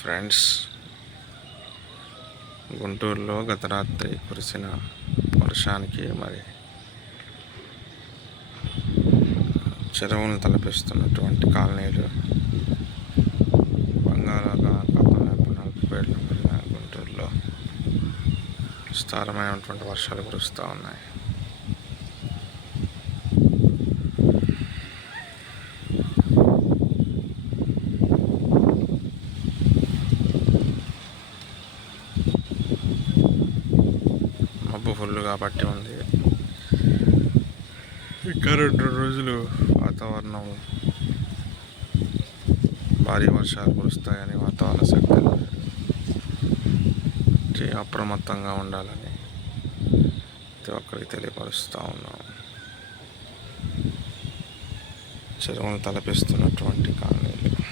Friends. గుంటూరులో గత రాత్రి కురిసిన వర్షానికి మరి చెరువులను తలపిస్తున్నటువంటి కాలనీలు బంగాళాఖాతంలో నలభై గుంటూరులో విస్తారమైనటువంటి వర్షాలు కురుస్తూ ఉన్నాయి. మబ్బు ఫుల్గా పట్టి ఉంది. ఇంకా రెండు రోజులు వాతావరణం భారీ వర్షాలు కురుస్తాయని వాతావరణ శక్తి అప్రమత్తంగా ఉండాలని ప్రతి ఒక్కరికి తెలియపరుస్తూ ఉన్నాం. చెరువును తలపిస్తున్నటువంటి కాలనీలు.